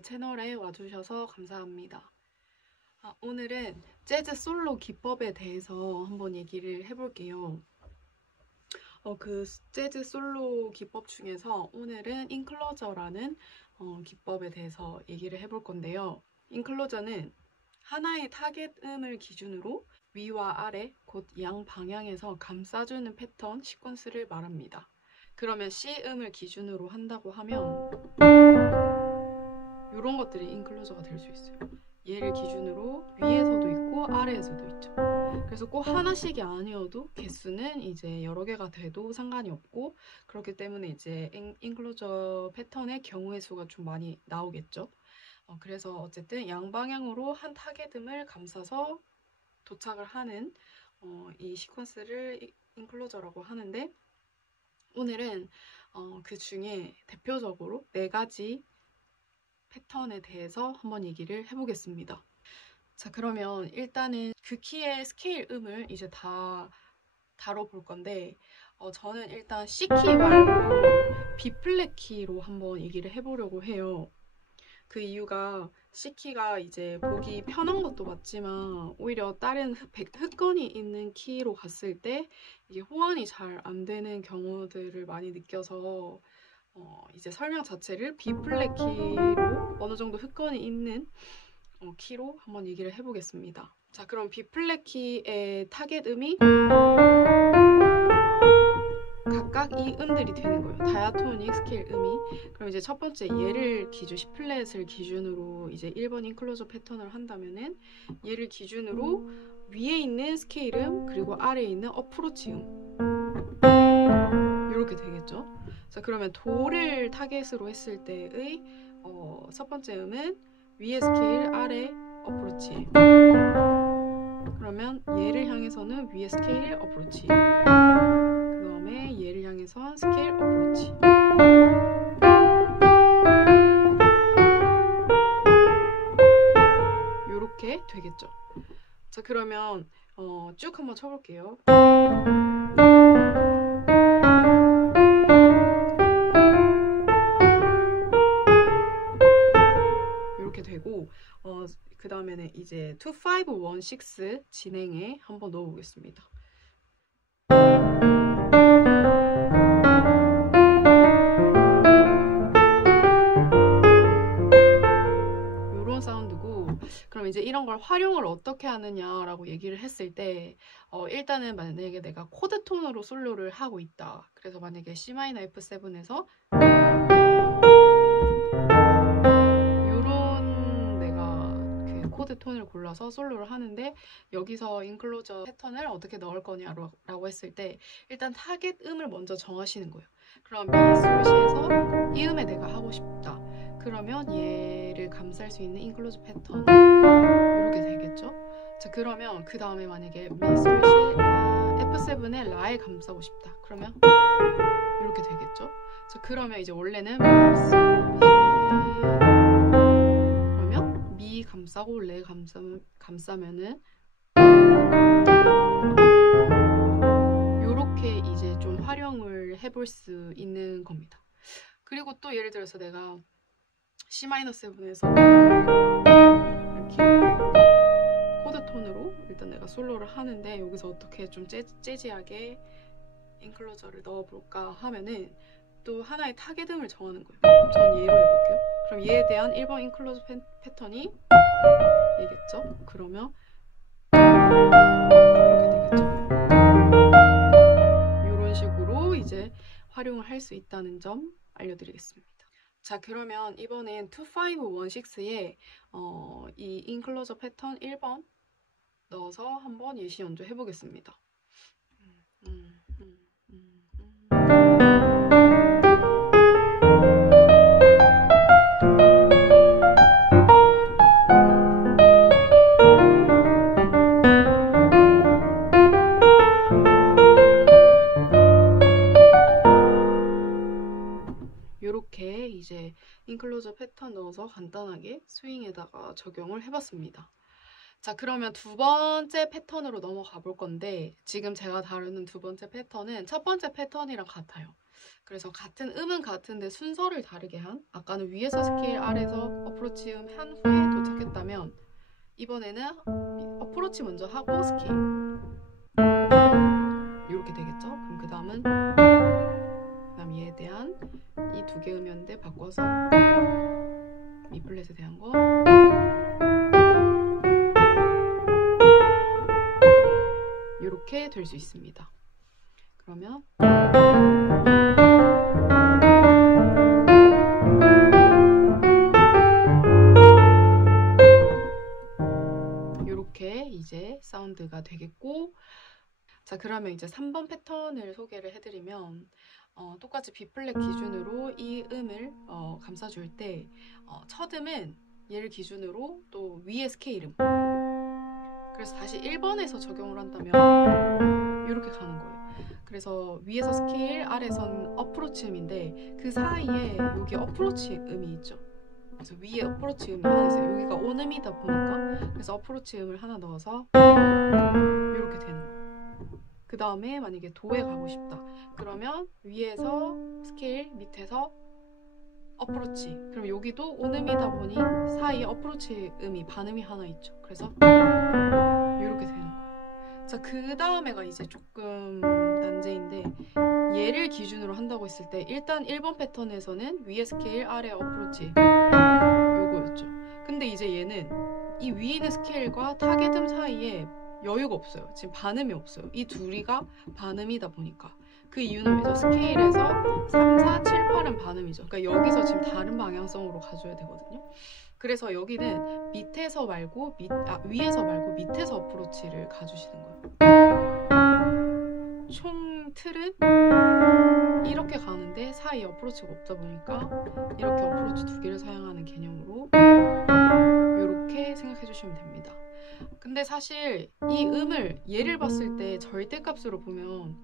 제 채널에 와주셔서 감사합니다. 오늘은 재즈 솔로 기법에 대해서 한번 얘기를 해볼게요. 그 재즈 솔로 기법 중에서 오늘은 인클로저라는 기법에 대해서 얘기를 해볼 건데요. 인클로저는 하나의 타겟 음을 기준으로 위와 아래, 곧 양 방향에서 감싸주는 패턴, 시퀀스를 말합니다. 그러면 C음을 기준으로 한다고 하면 이런 것들이 인클로저가 될 수 있어요. 얘를 기준으로 위에서도 있고 아래에서도 있죠. 그래서 꼭 하나씩이 아니어도 개수는 이제 여러 개가 돼도 상관이 없고, 그렇기 때문에 이제 인클로저 패턴의 경우의 수가 좀 많이 나오겠죠. 그래서 어쨌든 양방향으로 한 타겟음을 감싸서 도착을 하는 이 시퀀스를 인클로저라고 하는데, 오늘은 그 중에 대표적으로 4가지 패턴에 대해서 한번 얘기를 해보겠습니다. 자, 그러면 일단은 그 키의 스케일 음을 이제 다 다뤄볼 건데, 저는 일단 C키 말고 B플랫 키로 한번 얘기를 해보려고 해요. 그 이유가 C키가 이제 보기 편한 것도 맞지만 오히려 다른 흑건이 있는 키로 갔을 때 이게 호환이 잘 안 되는 경우들을 많이 느껴서 이제 설명 자체를 B플랫 키로 어느 정도 흑건이 있는 키로 한번 얘기를 해보겠습니다. 자, 그럼 B플랫 키의 타겟 음이 각각 이 음들이 되는 거예요. 다이아토닉 스케일 음이. 그럼 이제 첫 번째 얘를 기준, C플랫을 기준으로 이제 1번 인클로저 패턴을 한다면은 얘를 기준으로 위에 있는 스케일 음 그리고 아래에 있는 어프로치 음 이렇게 되겠죠. 자, 그러면 도를 타겟으로 했을 때의 첫 번째 음은 위에 스케일, 아래 어프로치. 그러면 얘를 향해서는 위에 스케일, 어프로치. 그 다음에 얘를 향해서 스케일, 어프로치. 요렇게 되겠죠. 자, 그러면 쭉 한번 쳐볼게요. 이렇게 되고, 그 다음에는 이제 2516 진행에 한번 넣어보겠습니다. 요런 사운드고, 그럼 이제 이런 걸 활용을 어떻게 하느냐라고 얘기를 했을 때, 일단은 만약에 내가 코드 톤으로 솔로를 하고 있다. 그래서 만약에 C마이너 F7에서 코드 톤을 골라서 솔로를 하는데, 여기서 인클로저 패턴을 어떻게 넣을 거냐라고 했을 때 일단 타겟 음을 먼저 정하시는 거예요. 그럼 미솔시에서 이 음에 내가 하고 싶다. 그러면 얘를 감쌀 수 있는 인클로저 패턴 이렇게 되겠죠. 자, 그러면 그 다음에 만약에 미솔시 F7에 라에 감싸고 싶다. 그러면 이렇게 되겠죠. 자, 그러면 이제 원래는 미 감싸고 레 감싸면은 요렇게 이제 좀 활용을 해볼 수 있는 겁니다. 그리고 또 예를 들어서 내가 C-7에서 이렇게 코드 톤으로 일단 내가 솔로를 하는데, 여기서 어떻게 좀 재즈하게 인클로저를 넣어볼까 하면은 또 하나의 타겟음을 정하는 거예요. 전 얘로 해볼게요. 그럼 얘에 대한 1번 인클로저 패턴이 얘겠죠? 그러면 이렇게 되겠죠. 이런 식으로 이제 활용을 할 수 있다는 점 알려드리겠습니다. 자, 그러면 이번엔 2516에 이 인클로저 패턴 1번 넣어서 한번 예시 연주 해보겠습니다. 이렇게 이제 인클로저 패턴 넣어서 간단하게 스윙에다가 적용을 해봤습니다. 자, 그러면 두 번째 패턴으로 넘어가 볼 건데, 지금 제가 다루는 두 번째 패턴은 첫 번째 패턴이랑 같아요. 그래서 같은 음은 같은데 순서를 다르게 한, 아까는 위에서 스케일, 아래에서 어프로치 음 한 후에 도착했다면 이번에는 어프로치 먼저 하고 스케일 이렇게 되겠죠. 그럼 그 다음은 그다음 얘에 대한 이 두 개 음이었는데 바꿔서 미 플랫에 대한 거 이렇게 될 수 있습니다. 그러면 이렇게 이제 사운드가 되겠고, 자 그러면 이제 3번 패턴을 소개를 해드리면 똑같이 B 플랫 기준으로 이 음을 감싸줄 때 첫 음은 얘를 기준으로 또 위에 스케일 음, 그래서 다시 1번에서 적용을 한다면 이렇게 가는 거예요. 그래서 위에서 스케일, 아래선 어프로치 음인데 그 사이에 여기 어프로치 음이 있죠. 그래서 위에 어프로치 음이 하나 있어요. 여기가 온음이다 보니까 그래서 어프로치 음을 하나 넣어서 이렇게 되는 거예요. 그 다음에 만약에 도에 가고 싶다 그러면 위에서 스케일, 밑에서 어프로치, 그럼 여기도 온음이다 보니 사이에 어프로치 음이 반음이 하나 있죠. 그래서 이렇게 되는 거예요. 자, 그 다음에가 이제 조금 난제인데, 얘를 기준으로 한다고 했을 때 일단 1번 패턴에서는 위에 스케일, 아래 어프로치 요거였죠. 근데 이제 얘는 이 위에 있는 스케일과 타겟음 사이에 여유가 없어요. 지금 반음이 없어요. 이 둘이가 반음이다 보니까. 그 이유는 왜죠? 스케일에서 3, 4, 7, 8은 반음이죠. 그러니까 여기서 지금 다른 방향성으로 가줘야 되거든요. 그래서 여기는 밑에서 말고 위에서 말고 밑에서 어프로치를 가주시는 거예요. 총 틀은 이렇게 가는데 사이에 어프로치가 없다 보니까 이렇게 어프로치 두 개를 사용하는 개념으로 이렇게 생각해 주시면 됩니다. 근데 사실 이 음을 얘를 봤을 때 절대값으로 보면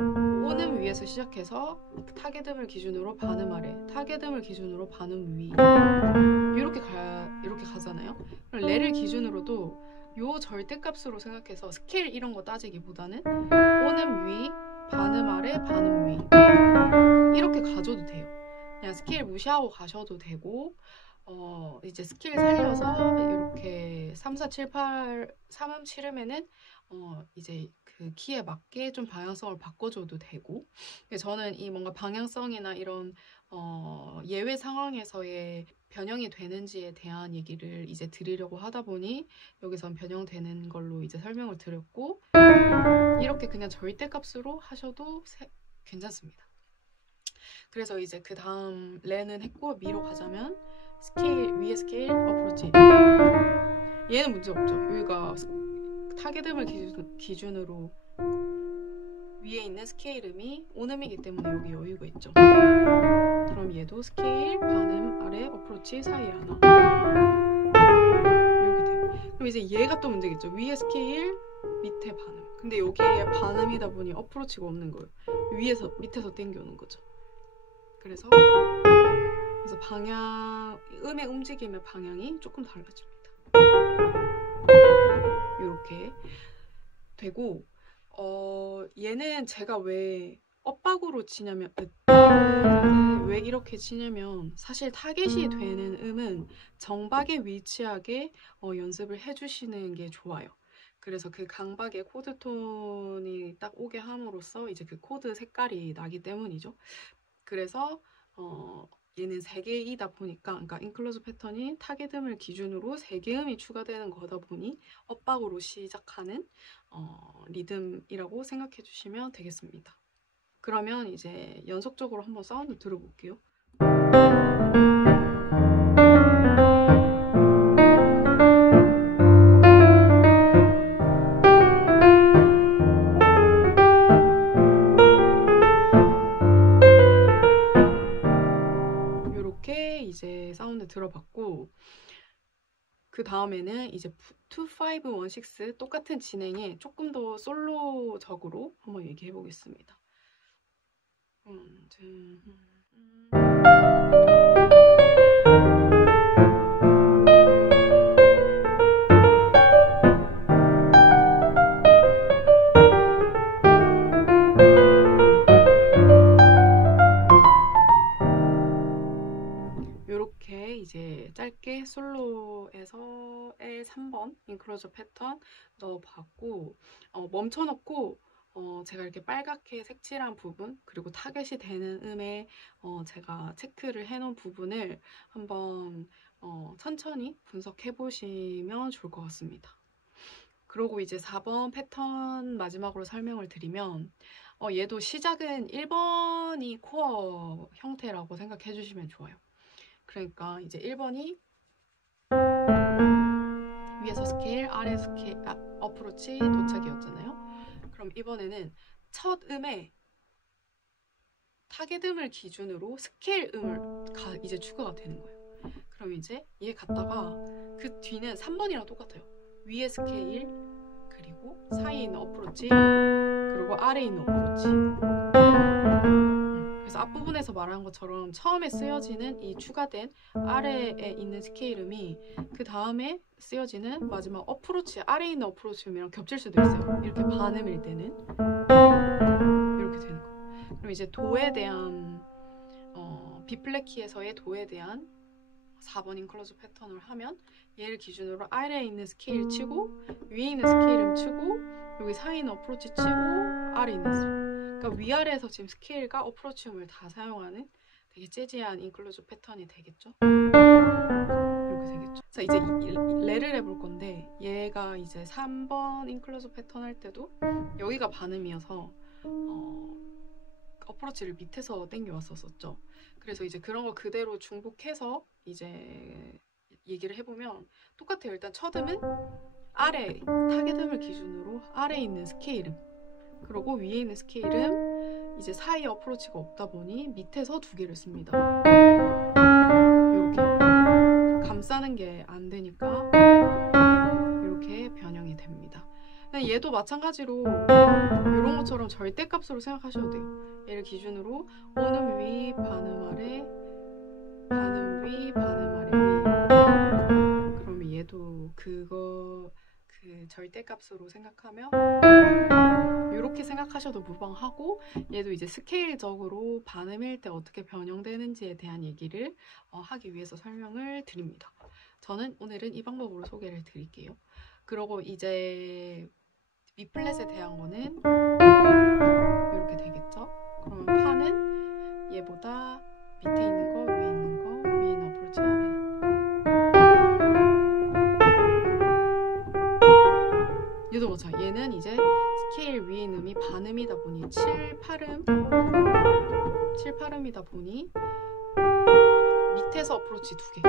온음 위에서 시작해서 타겟음을 기준으로 반음 아래, 타겟음을 기준으로 반음 위 이렇게 가잖아요. 그럼 레를 기준으로도 요 절대값으로 생각해서 스케일 이런 거 따지기보다는 온음 위, 반음 아래, 반음 위 이렇게 가줘도 돼요. 그냥 스케일 무시하고 가셔도 되고, 이제 스케일 살려서 이렇게 3, 4, 7, 8, 3음, 7음에는 이제 그 키에 맞게 좀 방향성을 바꿔줘도 되고, 저는 이 뭔가 방향성이나 이런 예외 상황에서의 변형이 되는지에 대한 얘기를 이제 드리려고 하다 보니 여기선 변형되는 걸로 이제 설명을 드렸고, 이렇게 그냥 절대값으로 하셔도 괜찮습니다. 그래서 이제 그 다음 레는 했고 미로 가자면 스케일, 위에 스케일, 어프로치 얘는 문제 없죠. 여기가 타겟음을 기준으로 위에 있는 스케일음이 온음이기 때문에 여기 여유가 있죠. 그럼 얘도 스케일, 반음, 아래, 어프로치 사이에 하나 이렇게 돼요. 그럼 이제 얘가 또 문제겠죠. 위에 스케일, 밑에 반음. 근데 여기에 반음이다 보니 어프로치가 없는 거예요. 밑에서 땡겨오는 거죠. 그래서 음의 움직임의 방향이 조금 달라집니다. 이렇게 되고, 얘는 제가 왜 엇박으로 치냐면, 왜 이렇게 치냐면, 사실 타겟이 되는 음은 정박에 위치하게 연습을 해주시는 게 좋아요. 그래서 그 강박의 코드 톤이 딱 오게 함으로써 이제 그 코드 색깔이 나기 때문이죠. 그래서 얘는 3개이다 보니까, 그러니까 인클로즈 패턴이 타겟음을 기준으로 3개 음이 추가되는 거다 보니 엇박으로 시작하는 리듬이라고 생각해 주시면 되겠습니다. 그러면 이제 연속적으로 한번 사운드 들어볼게요. 이제 사운드 들어봤고, 그 다음에는 이제 2516 똑같은 진행에 조금 더 솔로적으로 한번 얘기해 보겠습니다. 이제 짧게 솔로에서의 3번 인클로저 패턴 넣어봤고 멈춰놓고 제가 이렇게 빨갛게 색칠한 부분 그리고 타겟이 되는 음에 제가 체크를 해놓은 부분을 한번 천천히 분석해 보시면 좋을 것 같습니다. 그리고 이제 4번 패턴 마지막으로 설명을 드리면 얘도 시작은 1번이 코어 형태라고 생각해 주시면 좋아요. 그러니까 이제 1번이 위에서 스케일, 아래 스케일, 어프로치, 도착이었잖아요. 그럼 이번에는 첫 음에 타겟 음을 기준으로 스케일 음을 이제 추가가 되는 거예요. 그럼 이제 얘 갔다가 그 뒤는 3번이랑 똑같아요. 위에 스케일, 그리고 사이에 있는 어프로치, 그리고 아래에 있는 어프로치. 그래서 앞부분에서 말한 것처럼 처음에 쓰여지는 이 추가된 아래에 있는 스케일음이 그 다음에 쓰여지는 마지막 어프로치, 아래에 있는 어프로치음이랑 겹칠 수도 있어요. 이렇게 반음일 때는 이렇게 되는 거예요. 그럼 이제 도에 대한 B플랫 키에서의 도에 대한 4번 인클로저 패턴을 하면 얘를 기준으로 아래에 있는 스케일 치고 위에 있는 스케일음 치고 여기 사이에 있는 어프로치 치고 아래에 있는 그러니까 위아래에서 지금 스케일과 어프로치음을 다 사용하는 되게 재즈한 인클로저 패턴이 되겠죠? 이렇게 되겠죠. 자, 이제 레를 해볼 건데 얘가 이제 3번 인클로저 패턴 할 때도 여기가 반음이어서 어프로치를 밑에서 당겨왔었죠. 그래서 이제 그런 거 그대로 중복해서 이제 얘기를 해보면 똑같아요. 일단 첫 음은 아래 타겟음을 기준으로 아래에 있는 스케일음, 그리고 위에 있는 스케일은 이제 사이에 어프로치가 없다 보니 밑에서 두 개를 씁니다. 이렇게 감싸는 게 안 되니까 이렇게 변형이 됩니다. 얘도 마찬가지로 이런 것처럼 절대값으로 생각하셔도 돼요. 얘를 기준으로 오음 위, 반음 아래, 반음 위, 반음 아래 위. 그러면 얘도 그 절대값으로 생각하면 이렇게 생각하셔도 무방하고, 얘도 이제 스케일적으로 반음일 때 어떻게 변형되는지에 대한 얘기를 하기 위해서 설명을 드립니다. 저는 오늘은 이 방법으로 소개를 드릴게요. 그리고 이제 B플랫에 대한 거는 이렇게 되겠죠? 그러면 파는 얘보다 밑에 있는 거, 위에 있는 거, 위에 있는 어프로치 아래. 얘도 마찬가지. 얘는 이제 스케일 위에 있는 음이 반음이다 보니 7, 8음이다 보니 밑에서 어프로치 두 개.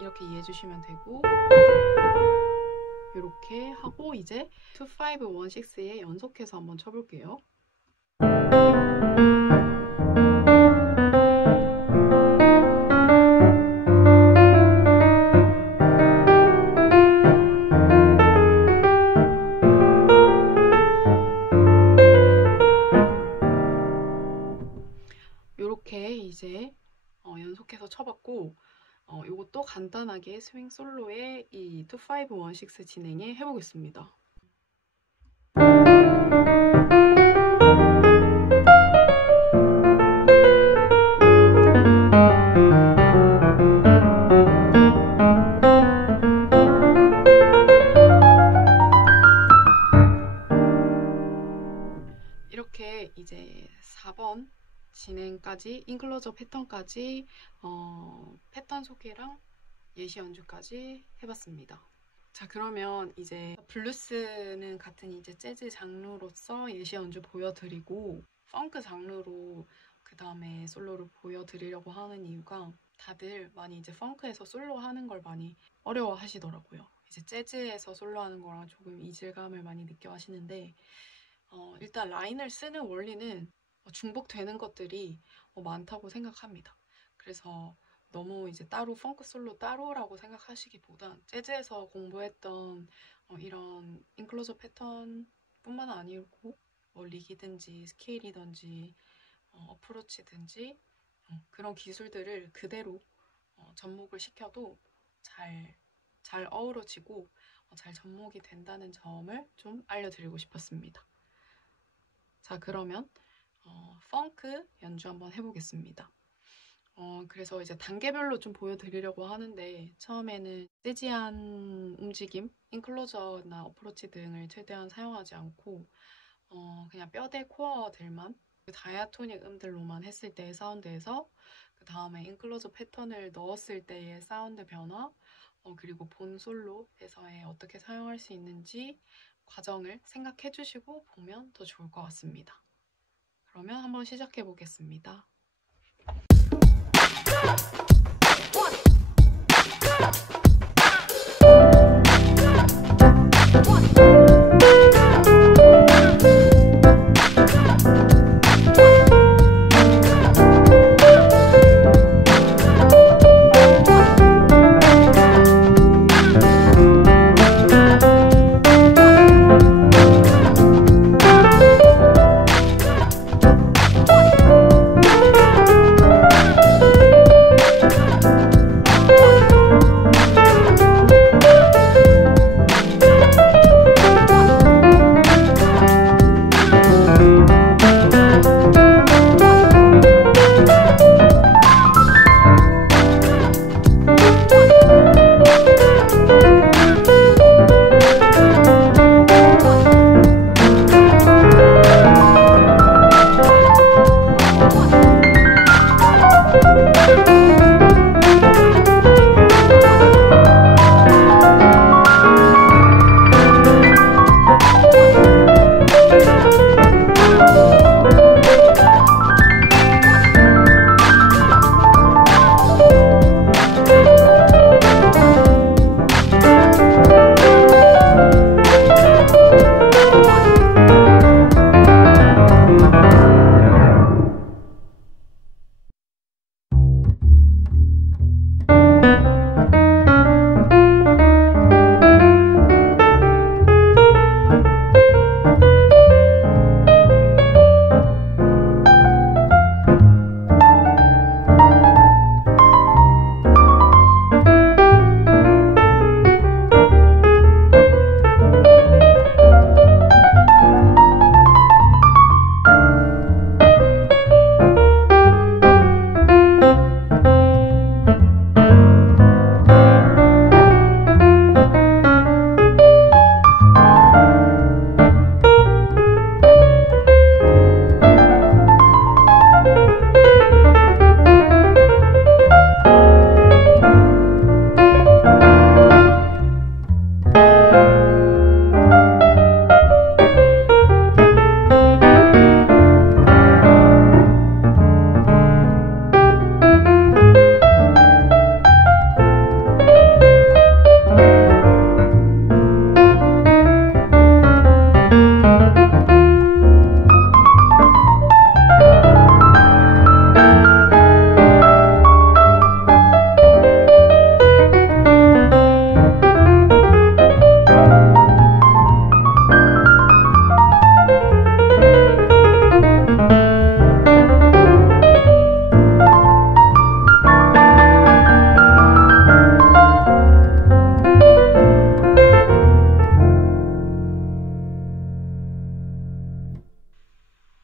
이렇게 이해해 주시면 되고, 이렇게 하고 이제 2516에 연속해서 한번 쳐볼게요. 이렇게 이제 연속해서 쳐봤고, 이것도 간단하게 스윙 솔로의 이 2516 진행해 해보겠습니다. 이렇게 이제 4번 진행까지, 인클로저 패턴까지 패턴 소개랑 예시 연주까지 해봤습니다. 자, 그러면 이제 블루스는 같은 이제 재즈 장르로서 예시 연주 보여드리고, 펑크 장르로 그 다음에 솔로를 보여드리려고 하는 이유가 다들 많이 이제 펑크에서 솔로 하는 걸 많이 어려워 하시더라고요. 이제 재즈에서 솔로 하는 거랑 조금 이질감을 많이 느껴 하시는데, 일단 라인을 쓰는 원리는 중복되는 것들이 많다고 생각합니다. 그래서 너무 이제 따로 펑크 솔로 따로라고 생각하시기보단 재즈에서 공부했던 이런 인클로저 패턴 뿐만 아니고 리기든지 스케일이든지 어프로치든지 그런 기술들을 그대로 접목을 시켜도 잘 어우러지고 잘 접목이 된다는 점을 좀 알려드리고 싶었습니다. 자, 그러면 펑크 연주 한번 해보겠습니다. 그래서 이제 단계별로 좀 보여드리려고 하는데 처음에는 재즈한 움직임, 인클로저나 어프로치 등을 최대한 사용하지 않고 그냥 뼈대 코어들만 다이아토닉 음들로만 했을 때의 사운드에서 그 다음에 인클로저 패턴을 넣었을 때의 사운드 변화 그리고 본 솔로에서의 어떻게 사용할 수 있는지 과정을 생각해 주시고 보면 더 좋을 것 같습니다. 그러면 한번 시작해 보겠습니다.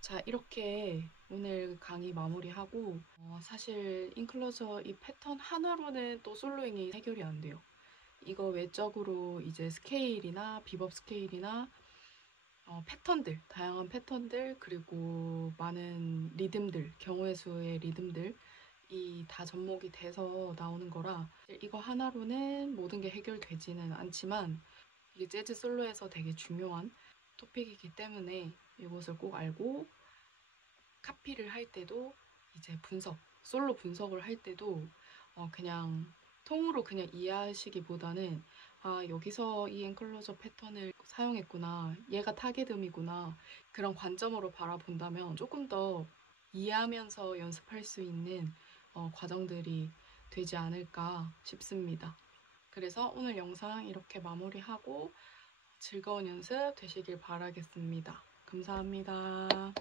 자, 이렇게 오늘 강의 마무리하고 사실 인클로저 이 패턴 하나로는 또 솔로잉이 해결이 안 돼요. 이거 외적으로 이제 스케일이나 비법 스케일이나 패턴들, 다양한 패턴들 그리고 많은 리듬들, 경우의 수의 리듬들 이 다 접목이 돼서 나오는 거라 이거 하나로는 모든 게 해결되지는 않지만 이게 재즈 솔로에서 되게 중요한 토픽이기 때문에 이것을 꼭 알고 카피를 할 때도 이제 솔로 분석을 할 때도 그냥 통으로 그냥 이해하시기보다는 여기서 이 엔클로저 패턴을 사용했구나, 얘가 타겟음이구나 그런 관점으로 바라본다면 조금 더 이해하면서 연습할 수 있는 과정들이 되지 않을까 싶습니다. 그래서 오늘 영상 이렇게 마무리하고 즐거운 연습 되시길 바라겠습니다. 감사합니다.